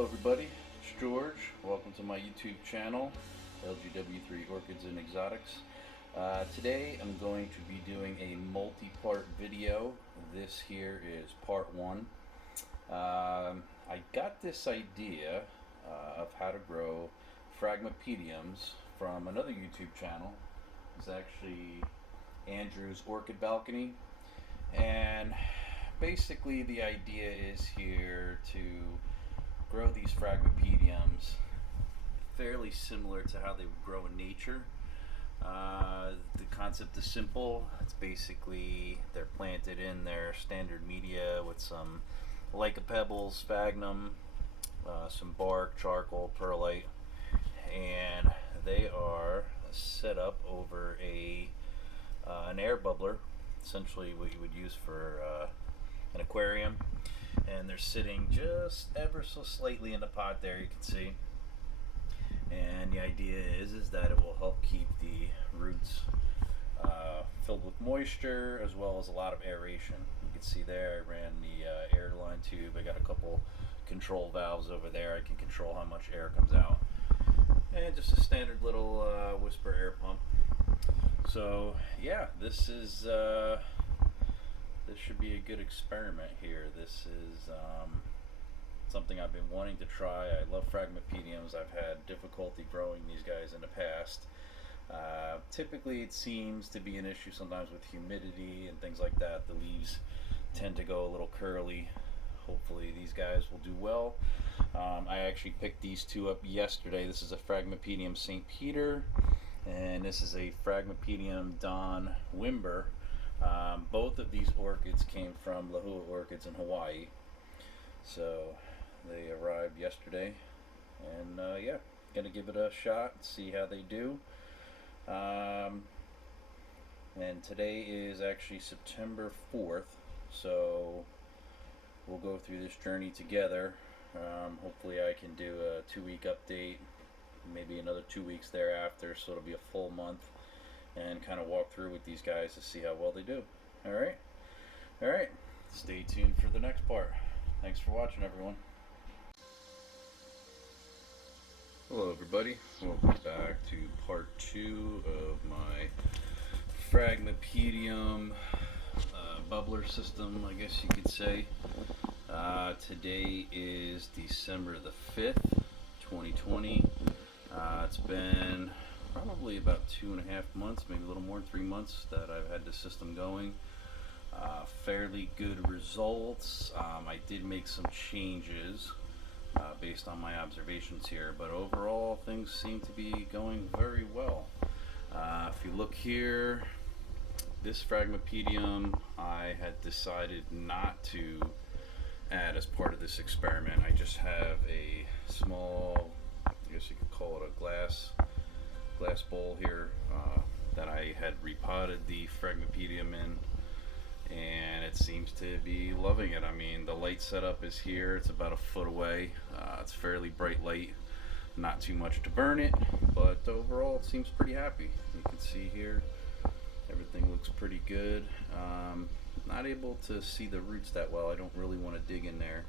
Hello everybody, it's George. Welcome to my YouTube channel, LGW3 Orchids and Exotics. Today I'm going to be doing a multi-part video. This here is part one. I got this idea of how to grow Phragmipediums from another YouTube channel. It's actually Andrew's Orchid Balcony, and basically the idea is here to grow these Phragmipediums fairly similar to how they would grow in nature. The concept is simple. It's basically they're planted in their standard media with some lycopebbles, sphagnum, some bark, charcoal, perlite, and they are set up over an air bubbler, essentially what you would use for an aquarium, and they're sitting just ever so slightly in the pot there, you can see. And the idea is that it will help keep the roots filled with moisture as well as a lot of aeration. You can see there I ran the air line tube. I got a couple control valves over there. I can control how much air comes out, and just a standard little whisper air pump. So yeah, this should be a good experiment here. This is something I've been wanting to try. I love Phragmipediums. I've had difficulty growing these guys in the past. Typically it seems to be an issue sometimes with humidity and things like that. The leaves tend to go a little curly. Hopefully these guys will do well. I actually picked these two up yesterday. This is a Phragmipedium St. Peter, and this is a Phragmipedium Don Wimber. Both of these orchids came from Lahua Orchids in Hawaii. So they arrived yesterday, and yeah, gonna give it a shot, see how they do. And today is actually September 4th, so we'll go through this journey together. Hopefully I can do a 2-week update, maybe another 2 weeks thereafter, so it'll be a full month, and kind of walk through with these guys to see how well they do. Alright, stay tuned for the next part. Thanks for watching, everyone. Hello everybody, welcome back to part 2 of my Phragmipedium bubbler system, I guess you could say. Today is December the 5th, 2020. It's been probably about 2.5 months, maybe a little more than 3 months that I've had the system going. Fairly good results. I did make some changes based on my observations here, but overall things seem to be going very well. If you look here, this Phragmipedium I had decided not to add as part of this experiment. I just have a small, I guess you could call it a glass bowl here that I had repotted the Phragmipedium in, and it seems to be loving it. I mean, the light setup is here. It's about a foot away. It's fairly bright light, not too much to burn it, but overall it seems pretty happy. You can see here everything looks pretty good. Not able to see the roots that well. I don't really want to dig in there,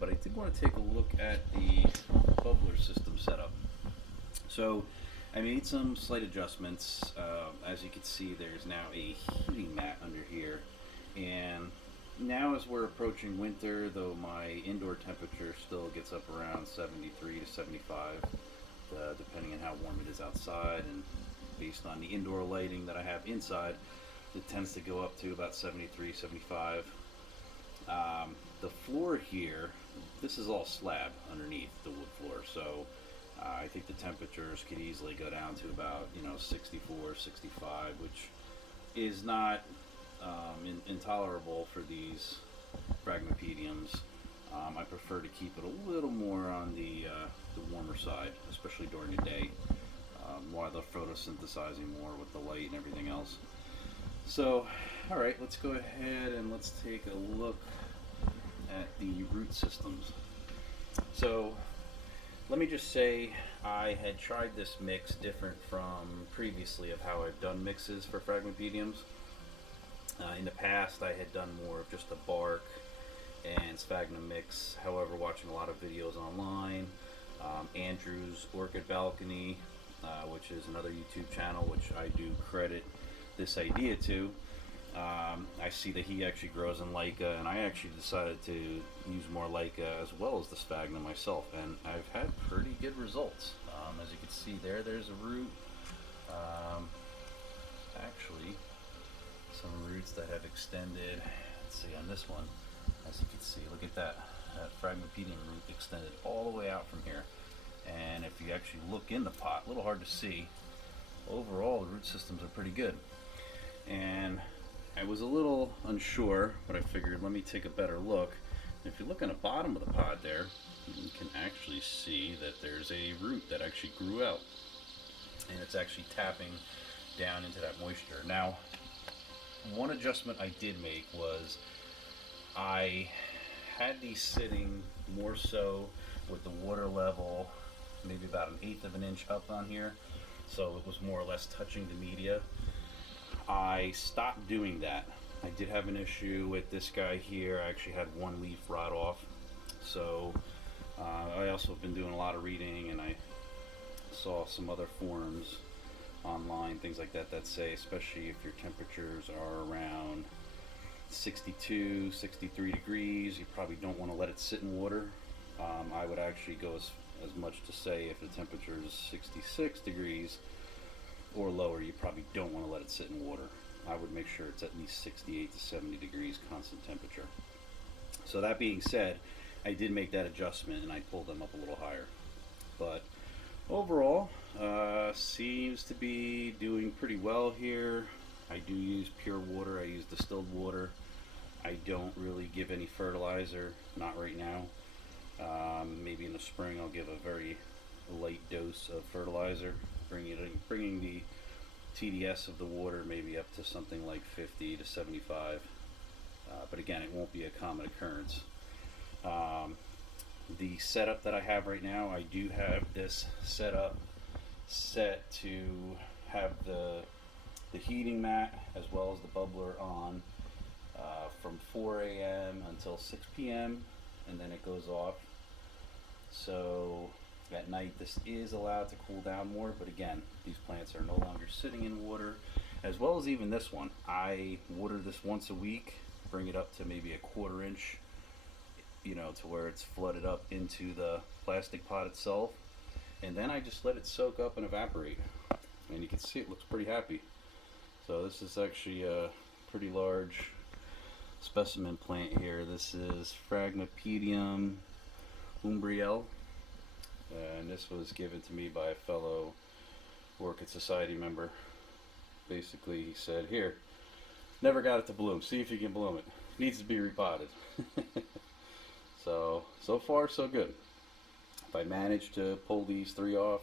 but I did want to take a look at the bubbler system setup. So I made some slight adjustments. As you can see, there's now a heating mat under here, and now as we're approaching winter, though my indoor temperature still gets up around 73 to 75, depending on how warm it is outside, and based on the indoor lighting that I have inside, it tends to go up to about 73, 75. The floor here, this is all slab underneath the wood floor, so I think the temperatures could easily go down to about 64, 65, which is not intolerable for these Phragmipediums. I prefer to keep it a little more on the warmer side, especially during the day, while they're photosynthesizing more with the light and everything else. So, alright, let's go ahead and let's take a look at the root systems. So, let me just say I had tried this mix different from previously of how I've done mixes for Phragmipediums. In the past I had done more of just the bark and sphagnum mix. However, watching a lot of videos online, Andrew's Orchid Balcony, which is another YouTube channel which I do credit this idea to, I see that he actually grows in Leica, and I actually decided to use more Leica as well as the sphagnum myself, and I've had pretty good results. As you can see there's a root. Actually, some roots that have extended. Let's see on this one, as you can see, look at that. That Phragmipedium root extended all the way out from here. And if you actually look in the pot, a little hard to see, overall the root systems are pretty good. And I was a little unsure, but I figured let me take a better look. And if you look on the bottom of the pot there, you can actually see that there's a root that actually grew out, and it's actually tapping down into that moisture. Now, one adjustment I did make was I had these sitting more so with the water level maybe about 1/8 of an inch up on here, so it was more or less touching the media. I stopped doing that. I did have an issue with this guy here. I actually had one leaf rot off, so I also have been doing a lot of reading, and I saw some other forums online, things like that, that say especially if your temperatures are around 62, 63 degrees, you probably don't want to let it sit in water. I would actually go as much to say if the temperature is 66 degrees or lower, you probably don't want to let it sit in water. I would make sure it's at least 68 to 70 degrees constant temperature. So that being said, I did make that adjustment and I pulled them up a little higher. But overall, seems to be doing pretty well here. I do use pure water. I use distilled water. I don't really give any fertilizer, not right now. Maybe in the spring I'll give a very light dose of fertilizer, bringing the TDS of the water maybe up to something like 50 to 75. But again, it won't be a common occurrence. The setup that I have right now, I do have this setup set to have the heating mat as well as the bubbler on from 4 a.m. until 6 p.m. and then it goes off. So at night this is allowed to cool down more, but again, these plants are no longer sitting in water, as well as even this one. I water this once a week, bring it up to maybe a 1/4 inch, you know, to where it's flooded up into the plastic pot itself, and then I just let it soak up and evaporate, and you can see it looks pretty happy. So this is actually a pretty large specimen plant here. This is Phragmipedium Bubbler, and this was given to me by a fellow Orchid Society member. Basically, he said, here, never got it to bloom, see if you can bloom it, needs to be repotted. So far so good. If I manage to pull these 3 off,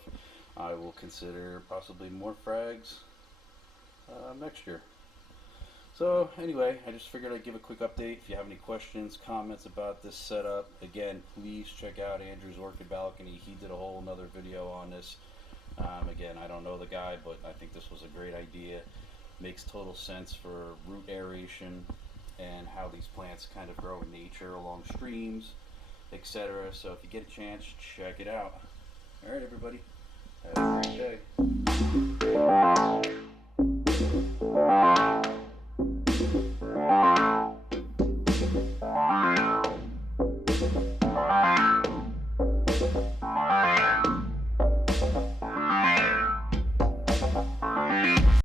I will consider possibly more Phrags next year. So anyway, I just figured I'd give a quick update. If you have any questions, comments about this setup, again, please check out Andrew's Orchid Balcony. He did a whole another video on this. Again, I don't know the guy, but I think this was a great idea. Makes total sense for root aeration and how these plants kind of grow in nature along streams, etc. So if you get a chance, check it out. Alright everybody, have a great day.